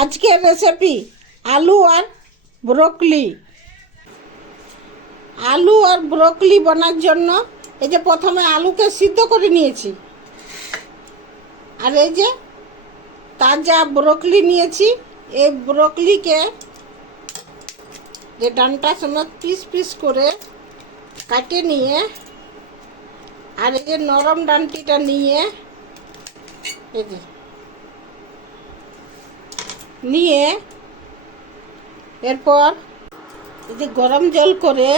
আজকের রেসিপি আলু আর ব্রোকলি। আলু আর ব্রোকলি বানার জন্য এই যে প্রথমে আলুকে সিদ্ধ করে নিয়েছি, আর এই যে তাজা ব্রোকলি নিয়েছি। এই ব্রোকলিকে যে ডানটা সমেত পিস পিস করে কাটে নিয়ে, আর এই যে নরম ডানটিটা নিয়ে এই যে নিয়ে এরপর এই যে গরম জল করে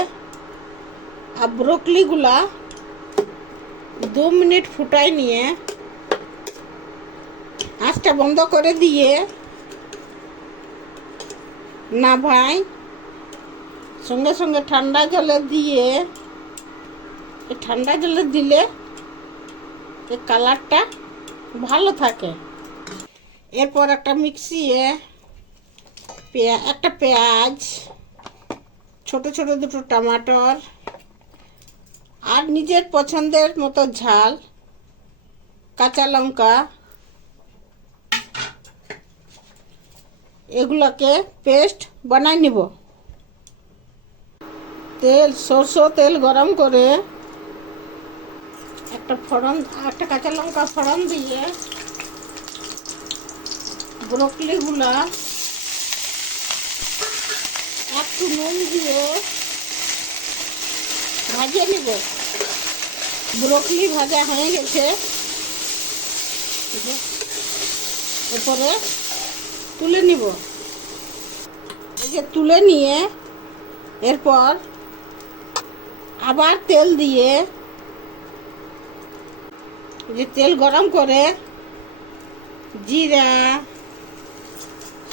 আর ব্রোকলিগুলা 2 মিনিট ফুটাই নিয়ে আঁচটা বন্ধ করে দিয়ে না ভাই সঙ্গে সঙ্গে ঠান্ডা জলে দিয়ে, ঠান্ডা জলে দিলে এই কালারটা ভালো থাকে। এরপর একটা মিক্সিয়ে একটা পেঁয়াজ, ছোট ছোট দুটো টমাটোর, আর নিজের পছন্দের মতো ঝাল, কাঁচা লঙ্কা, এগুলোকে পেস্ট বানাই নিব। সরষে তেল গরম করে একটা কাঁচা লঙ্কা ফোড়ন দিয়ে ব্রোকলিগুলা একটু নুন দিয়ে ভাজিয়ে নিব। ব্রোকলি ভাজা হয়ে গেছে, এরপরে তুলে নিব। এই যে তুলে নিয়ে এরপর আবার তেল দিয়ে, যে তেল গরম করে জিরা,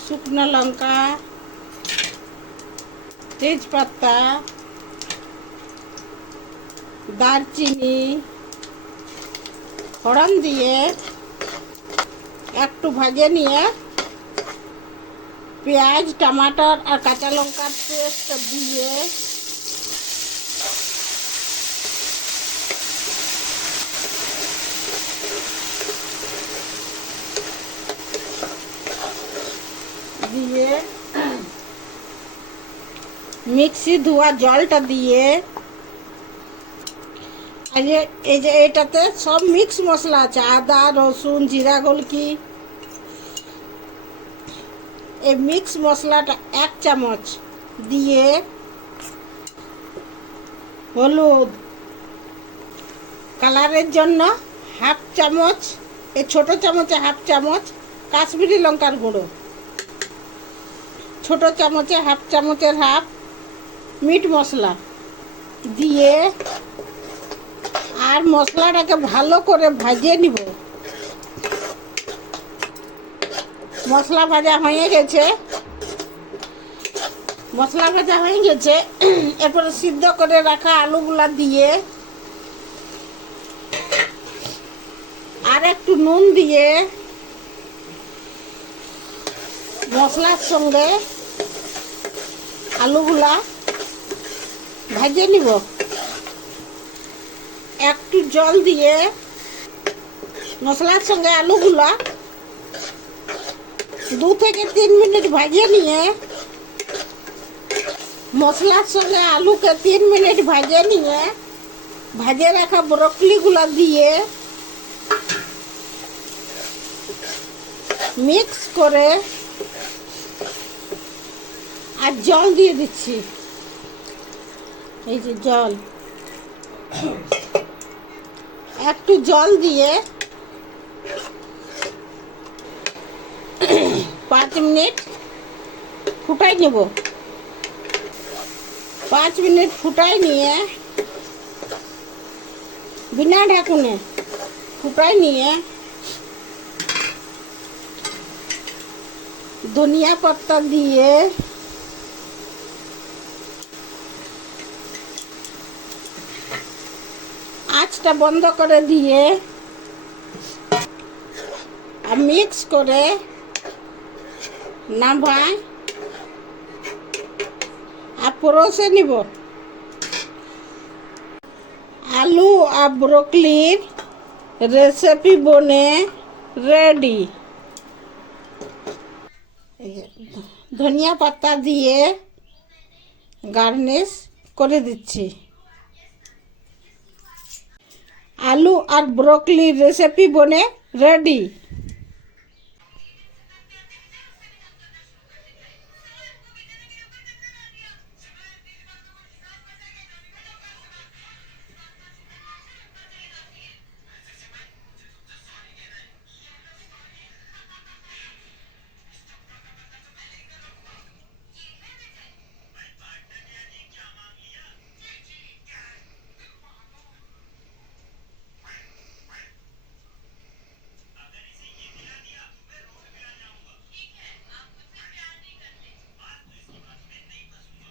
শুকনো লঙ্কা, তেজপাতা, দারচিনি ফোড়ন দিয়ে একটু ভাজে নিয়ে পেঁয়াজ, টমাটোর আর কাঁচা লঙ্কার পেস্ট দিয়ে মিক্সি ধোয়া জলটা দিয়ে, এই যে এটাতে সব মিক্স মশলা আছে, আদা, রসুন, জিরা, গোলকি। এই মিক্স মশলাটা 1 চামচ দিয়ে, হলুদ কালারের জন্য 1/2 চামচ, এই ছোট চামচে 1/2 চামচ কাশ্মীরি লঙ্কার গুঁড়ো, ছোট চামচে 1/2 চামচের হাফ মিট মশলা দিয়ে, আর মশলাটাকে ভালো করে ভাজিয়ে নিব। মশলা ভাজা হয়ে গেছে, এরপরে সিদ্ধ করে রাখা আলুগুলা দিয়ে আর একটু নুন দিয়ে মশলার সঙ্গে আলুগুলা ভাজিয়ে নিব। একটু জল দিয়ে মশলার সঙ্গে আলুগুলা 2 থেকে 3 মিনিট ভাজিয়ে নিয়ে, মশলার সঙ্গে আলুকে 3 মিনিট ভাজিয়ে নিয়ে ভাজে রাখা ব্রোকলিগুলা দিয়ে মিক্স করে আর জল দিয়ে দিচ্ছি। এই যে জল, একটু জল দিয়ে 5 মিনিট ফুটাই নেব। 5 মিনিট ফুটাই নিয়ে বিনা ঢাকুনে ফুটাই নিয়ে ধনিয়া পাতা দিয়ে আঁচটা বন্ধ করে দিয়ে আর মিক্স করে নামাই আর পরোসে নিব। আলু আর ব্রোকলির রেসিপি বনে রেডি। এই যে ধনিয়া পাতা দিয়ে গার্নিশ করে দিচ্ছি। আলু আর ব্রোকলির রেসিপি বনে রেডি।